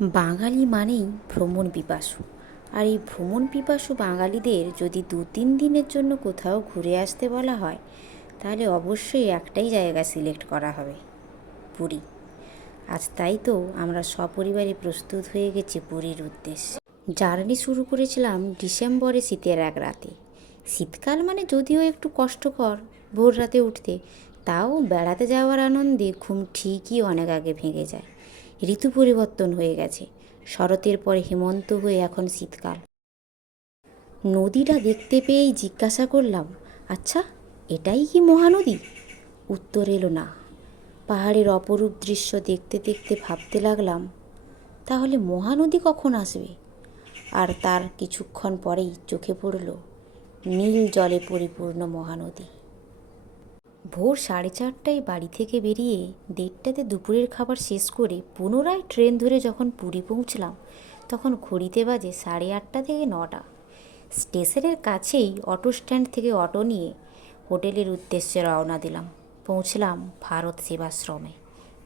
বাঙালি মানেই ভ্রমণ পিপাসু। আর এই ভ্রমণ পিপাসু বাঙালিদের যদি দু তিন দিনের জন্য কোথাও ঘুরে আসতে বলা হয়, তাহলে অবশ্যই একটাই জায়গা সিলেক্ট করা হবে, পুরী। আজ তাই তো আমরা সপরিবারে প্রস্তুত হয়ে গেছি পুরীর উদ্দেশ্যে। জার্নি শুরু করেছিলাম ডিসেম্বরে শীতের এক রাতে। শীতকাল মানে যদিও একটু কষ্টকর ভোর রাতে উঠতে, তাও বেড়াতে যাওয়ার আনন্দে ঘুম ঠিকই অনেক আগে ভেঙে যায়। ঋতু পরিবর্তন হয়ে গেছে। শরতের পরে হেমন্ত হয়ে এখন শীতকাল। নদীটা দেখতে পেয়েই জিজ্ঞাসা করলাম আচ্ছা এটাই কি মহানদী? উত্তর এলো না। পাহাড়ের অপরূপ দৃশ্য দেখতে দেখতে ভাবতে লাগলাম, তাহলে মহানদী কখন আসবে? আর তার কিছুক্ষণ পরেই চোখে পড়ল, নীল জলে পরিপূর্ণ মহানদী। ভোর সাড়ে চারটায় বাড়ি থেকে বেরিয়ে দেড়টাতে দুপুরের খাবার শেষ করে পুনরায় ট্রেন ধরে যখন পুরী পৌঁছলাম, তখন ঘড়িতে বাজে সাড়ে আটটা থেকে নটা। স্টেশনের কাছেই অটো স্ট্যান্ড থেকে অটো নিয়ে হোটেলের উদ্দেশ্যে রওনা দিলাম। পৌঁছলাম ভারত সেবাশ্রমে।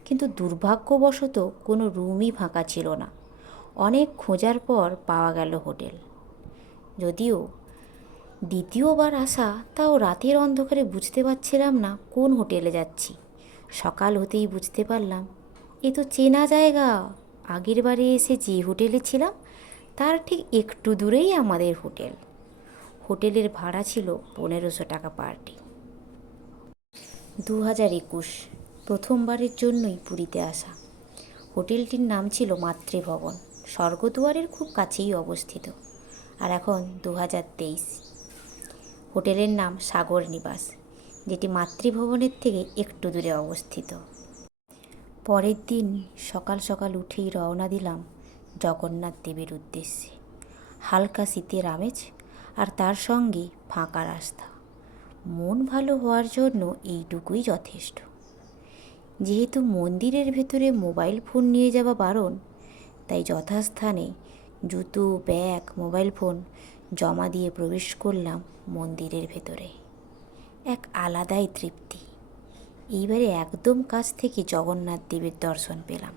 কিন্তু দুর্ভাগ্যবশত কোনো রুমই ফাঁকা ছিল না। অনেক খোঁজার পর পাওয়া গেল হোটেল। যদিও দ্বিতীয়বার আসা তাও রাতের অন্ধকারে বুঝতে পারছিলাম না কোন হোটেলে যাচ্ছি। সকাল হতেই বুঝতে পারলাম, এ তো চেনা জায়গা। আগের বারে এসে যে হোটেলে ছিলাম, তার ঠিক একটু দূরেই আমাদের হোটেল। হোটেলের ভাড়া ছিল পনেরোশো টাকা পার ডে। দু হাজার একুশ, প্রথমবারের জন্যই পুরীতে আসা। হোটেলটির নাম ছিল মাতৃভবন, স্বর্গদুয়ারের খুব কাছেই অবস্থিত। আর এখন দু হাজার তেইশ। হোটেলের নাম সাগর নিবাস, যেটি মাতৃভবনের থেকে একটু দূরে অবস্থিত। পরের দিন সকাল সকাল উঠেই রওনা দিলাম জগন্নাথ দেবের উদ্দেশ্যে। হালকা শীতের আমেজ আর তার সঙ্গে ফাঁকা রাস্তা। মন ভালো হওয়ার জন্য এইটুকুই যথেষ্ট। যেহেতু মন্দিরের ভেতরে মোবাইল ফোন নিয়ে যাওয়া বারণ, তাই যথাস্থানে জুতো, ব্যাগ, মোবাইল ফোন জমা দিয়ে প্রবেশ করলাম মন্দিরের ভেতরে। এক আলাদাই তৃপ্তি। এইবারে একদম কাছ থেকে জগন্নাথ দেবের দর্শন পেলাম।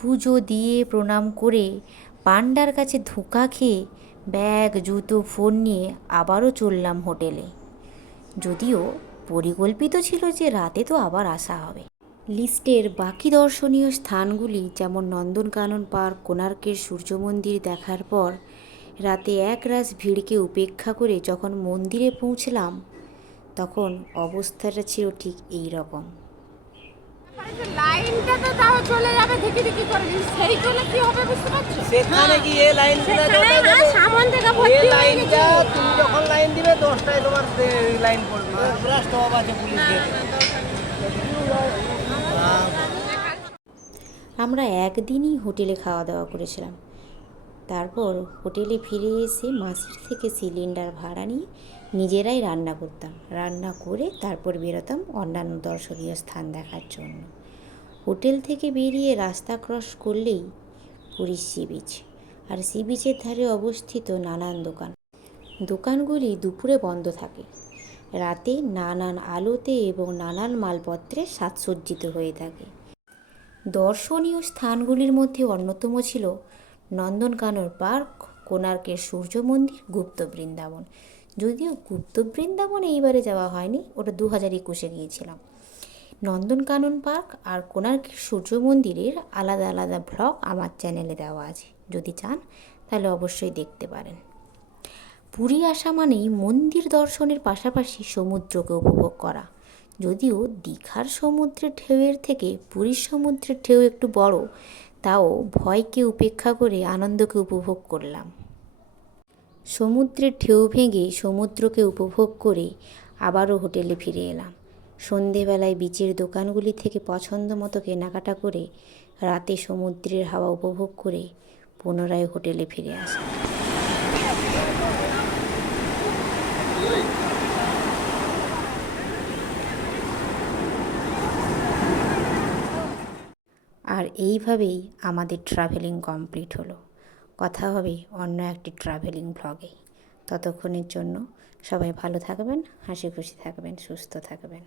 পুজো দিয়ে প্রণাম করে পান্ডার কাছে ধোঁকা খেয়ে ব্যাগ, জুতো, ফোন নিয়ে আবারও চললাম হোটেলে। যদিও পরিকল্পিত ছিল যে রাতে তো আবার আসা হবে। লিস্টের বাকি দর্শনীয় স্থানগুলি যেমন নন্দনকানন পার্ক, কোণার্কের সূর্য মন্দির দেখার পর রাতে এক রাস ভিড়কে উপেক্ষা করে যখন মন্দিরে পৌঁছলাম তখন অবস্থাটা ছিল ঠিক এই রকম লাইনটা তো তাও চলে যাবে দেখি দেখি করে কিন্তু কি হবে বুঝতে পারছ? সেখানে গিয়ে লাইন দিলে সামন থেকে ভর্তি হয়ে লাইনটা তুমি যখন লাইন দিবে দশটায় তোমার লাইন পড়বে। পুরা স্টপ আছে পুলিশের আমরা একদিনই হোটেলে খাওয়া দাওয়া করেছিলাম। তারপর হোটেলে ফিরে এসে মাসির থেকে সিলিন্ডার ভাড়া নিয়ে নিজেরাই রান্না করতাম। রান্না করে তারপর বেরোতাম অন্যান্য দর্শনীয় স্থান দেখার জন্য। হোটেল থেকে বেরিয়ে রাস্তা ক্রস করলেই পুরীর সি বিচ। আর সি বিচের ধারে অবস্থিত নানান দোকান। দোকানগুলি দুপুরে বন্ধ থাকে। রাতে নানান আলোতে এবং নানান মালপত্রে সাজসজ্জিত হয়ে থাকে। দর্শনীয় স্থানগুলির মধ্যে অন্যতম ছিল নন্দনকানন পার্ক, কোণার্কের সূর্য মন্দির, গুপ্ত বৃন্দাবন। যদিও গুপ্ত বৃন্দাবনে এইবারে যাওয়া হয়নি, ওটা দু হাজার একুশে গিয়েছিলাম। নন্দনকানন পার্ক আর কোণার্কের সূর্য মন্দিরের আলাদা আলাদা ভ্লগ আমার চ্যানেলে দেওয়া আছে। যদি চান, তাহলে অবশ্যই দেখতে পারেন। পুরী আসা মানেই মন্দির দর্শনের পাশাপাশি সমুদ্রকে উপভোগ করা। যদিও দীঘার সমুদ্রের ঢেউয়ের থেকে পুরীর সমুদ্রের ঢেউ একটু বড় তাও ভয়কে উপেক্ষা করে আনন্দকে উপভোগ করলাম। সমুদ্রের ঢেউ ভেঙে সমুদ্রকে উপভোগ করে আবারও হোটেলে ফিরে এলাম। সন্ধেবেলায় বিচের দোকানগুলি থেকে পছন্দ মতো কেনাকাটা করে রাতে সমুদ্রের হাওয়া উপভোগ করে পুনরায় হোটেলে ফিরে আসা আর এইভাবেই আমাদের ট্রাভেলিং কমপ্লিট হলো। কথা হবে অন্য একটি ট্রাভেলিং ব্লগে ততক্ষণের জন্য সবাই ভালো থাকবেন হাসি খুশি থাকবেন, সুস্থ থাকবেন।